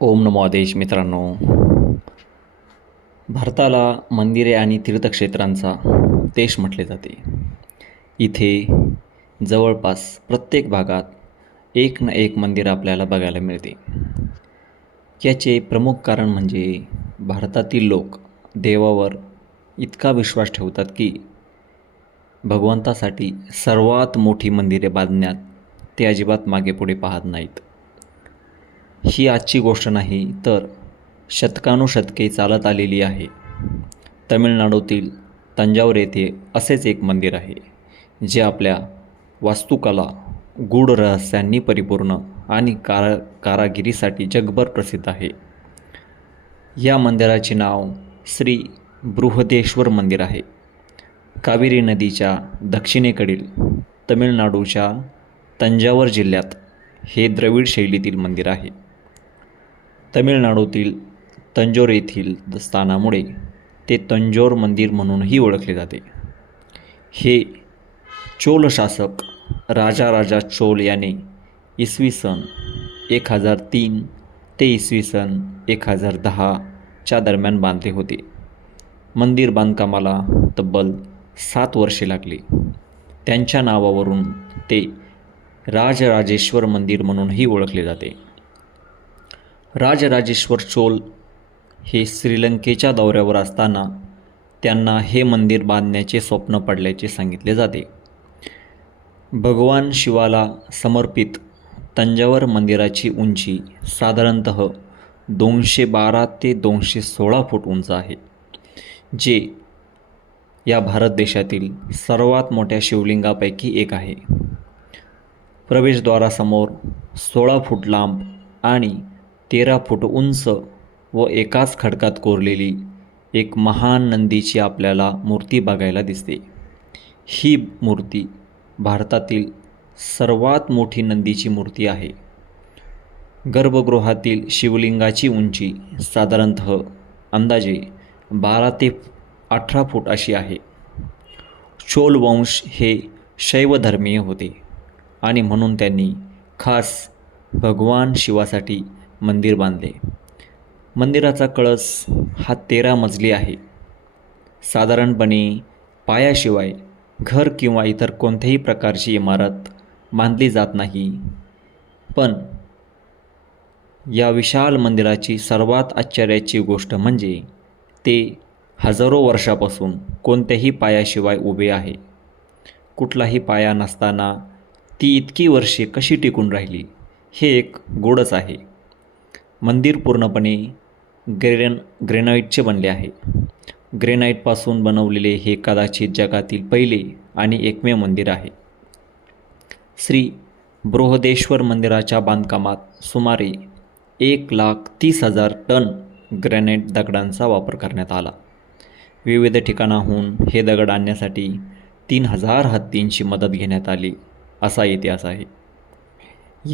ओम नमो आदेश मित्रांनो. भारताला मंदिरे आणि तीर्थक्षेत्रांचा देश म्हटले जाते. इथे जवळपास प्रत्येक भागात एक ना एक मंदिर आपल्याला बघायला मिळते. याचे प्रमुख कारण म्हणजे भारतातील लोक देवावर इतका विश्वास ठेवतात की भगवंतासाठी सर्वात मोठी मंदिरे बांधण्यात ते अजिबात मागे पुढे पाहत नाहीत. ही आजची गोष्ट नाही तर शतकानुशतके चालत आलेली आहे. तमिळनाडूतील तंजावर येथे असेच एक मंदिर आहे जे आपल्या वास्तुकला गूढ रहस्यांनी परिपूर्ण आणि कार कारागिरीसाठी जगभर प्रसिद्ध आहे. या मंदिराचे नाव श्री बृहदेश्वर मंदिर आहे. कावेरी नदीच्या दक्षिणेकडील तमिळनाडूच्या तंजावर जिल्ह्यात हे द्रविड शैलीतील मंदिर आहे. तमिळनाडूतील तंजोर येथील स्थानामुळे ते तंजोर मंदिर म्हणूनही ओळखले जाते. हे चोल शासक राजा राजा चोल याने इसवी सन एक हजार तीन ते इसवी सन एक हजार दहाच्या दरम्यान बांधले होते. मंदिर बांधकामाला तब्बल सात वर्षे लागली. त्यांच्या नावावरून ते राजराजेश्वर मंदिर म्हणूनही ओळखले जाते. राजराजेश्वर चोल हे श्रीलंकेच्या दौऱ्यावर असताना त्यांना हे मंदिर बांधण्याचे स्वप्न पडल्याचे सांगितले जाते. भगवान शिवाला समर्पित तंजावर मंदिराची उंची साधारणत दोनशे बारा ते दोनशे सोळा फूट उंच आहे जे या भारत देशातील सर्वात मोठ्या शिवलिंगापैकी एक आहे. प्रवेशद्वारासमोर सोळा फूट लांब आणि तेरा फूट उंच व एकाच खडकात कोरलेली एक महान नंदीची आपल्याला मूर्ती बघायला दिसते. ही मूर्ती भारतातील सर्वात मोठी नंदीची मूर्ती आहे. गर्भगृहातील शिवलिंगाची उंची साधारणत अंदाजे बारा ते अठरा फूट अशी आहे. चोल वंश हे शैवधर्मीय होते आणि म्हणून त्यांनी खास भगवान शिवासाठी मंदिर बांधले. मंदिराचा कळस हा तेरा मजली आहे. साधारणपणे पायाशिवाय घर किंवा इतर कोणत्याही प्रकारची इमारत बांधली जात नाही. पण या विशाल मंदिराची सर्वात आश्चर्याची गोष्ट म्हणजे ते हजारो वर्षापासून कोणत्याही पायाशिवाय उभे आहे. कुठलाही पाया नसताना ती इतकी वर्षे कशी टिकून राहिली हे एक गोडच आहे. मंदिर पूर्णपणे ग्रेन ग्रेनाईटचे बनले आहे. ग्रेनाईटपासून बनवलेले हे कदाचित जगातील पहिले आणि एकमेव मंदिर आहे. श्री बृहदेश्वर मंदिराच्या बांधकामात सुमारे एक लाख तीस हजार टन ग्रॅनाईट दगडांचा वापर करण्यात आला. विविध ठिकाणाहून हे दगड आणण्यासाठी तीन हजार हत्तींची मदत घेण्यात आली असा इतिहास आहे.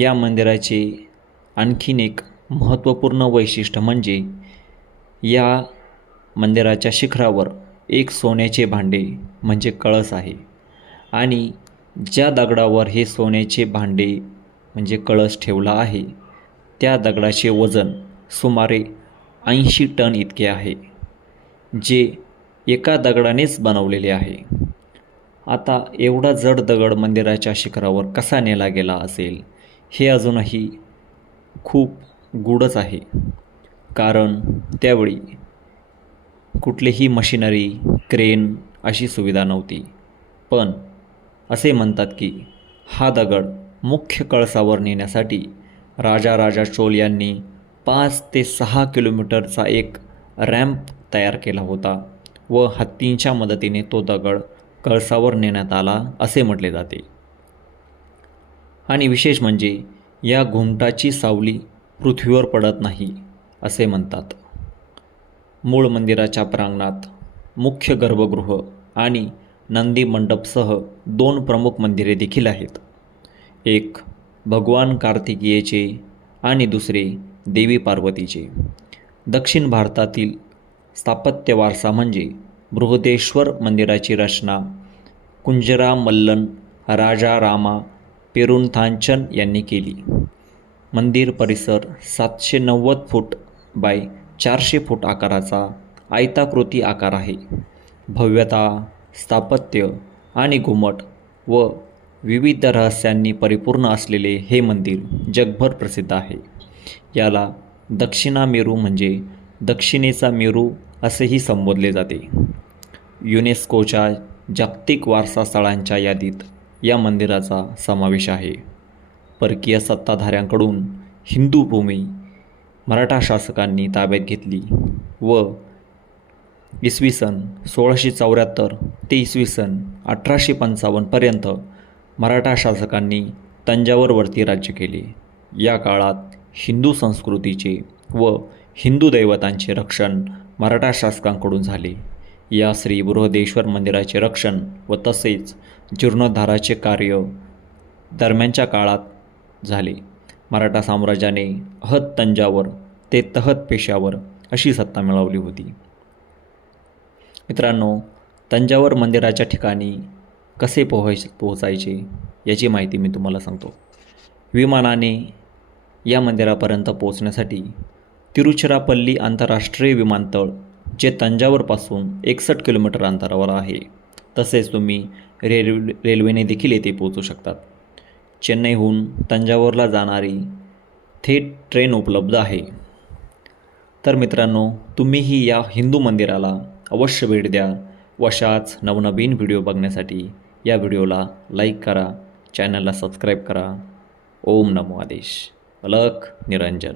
या मंदिराचे आणखीन एक महत्त्वपूर्ण वैशिष्ट्य म्हणजे या मंदिराच्या शिखरावर एक सोन्याचे भांडे म्हणजे कळस आहे. आणि ज्या दगडावर हे सोन्याचे भांडे म्हणजे कळस ठेवला आहे त्या दगडाचे वजन सुमारे ऐंशी टन इतके आहे जे एका दगडानेच बनवलेले आहे. आता एवढा जड दगड मंदिराच्या शिखरावर कसा नेला गेला असेल हे अजूनही खूप गूढच आहे. कारण त्यावेळी कुठलीही मशिनरी क्रेन अशी सुविधा नव्हती. पण असे म्हणतात की हा दगड मुख्य कळसावर नेण्यासाठी राजा राजा चोल यांनी पाच ते सहा किलोमीटरचा एक रॅम्प तयार केला होता व हत्तींच्या मदतीने तो दगड कळसावर नेण्यात आला असे म्हटले जाते. आणि विशेष म्हणजे या घुमटाची सावली पृथ्वीवर पडत नाही असे म्हणतात. मूळ मंदिराच्या प्रांगणात मुख्य गर्भगृह आणि नंदी मंडपसह दोन प्रमुख मंदिरे देखील आहेत. एक भगवान कार्तिकीयेचे आणि दुसरे देवी पार्वतीचे. दक्षिण भारतातील स्थापत्य वारसा म्हणजे बृहदेश्वर मंदिराची रचना कुंजरा मल्लन राजा रामा पेरुंथांचन यांनी केली. मंदिर परिसर सातशे नव्वद फूट बाय चारशे फूट आकाराचा आयताकृती आकार आहे. भव्यता स्थापत्य आणि घुमट व विविध रहस्यांनी परिपूर्ण असलेले हे मंदिर जगभर प्रसिद्ध आहे. याला दक्षिणा मेरू म्हणजे दक्षिणेचा मेरू असेही संबोधले जाते. युनेस्कोच्या जागतिक वारसा स्थळांच्या यादीत या मंदिराचा समावेश आहे. परकीय सत्ताधाऱ्यांकडून हिंदू भूमी मराठा शासकांनी ताब्यात घेतली व इसवी सन सोळाशे चौऱ्याहत्तर ते इसवी सन अठराशे पंचावन्नपर्यंत मराठा शासकांनी तंजावरवरती राज्य केले. या काळात हिंदू संस्कृतीचे व हिंदू दैवतांचे रक्षण मराठा शासकांकडून झाले. या श्री बृहदेश्वर मंदिराचे रक्षण व तसेच जीर्णोद्धाराचे कार्य दरम्यानच्या काळात झाले. मराठा साम्राज्याने हत तंजावर ते तहत पेशावर अशी सत्ता मिळवली होती. मित्रांनो तंजावर मंदिराच्या ठिकाणी कसे पोहाय पोहोचायचे याची माहिती मी तुम्हाला सांगतो. विमानाने या मंदिरापर्यंत पोहोचण्यासाठी तिरुचिरापल्ली आंतरराष्ट्रीय विमानतळ जे तंजावरपासून एकसष्ट किलोमीटर अंतरावर आहे तसेच तुम्ही रेल्वे रेल्वेने देखील येथे पोहोचू शकतात. चेन्नईहून तंजावरला जाणारी थेट ट्रेन उपलब्ध आहे. तर मित्रांनो तुम्हीही या हिंदू मंदिराला अवश्य भेट द्या. व अशाच नवनवीन व्हिडिओ बघण्यासाठी या व्हिडिओला लाईक करा चॅनलला सबस्क्राईब करा. ओम नमो आदेश. अलक निरंजन.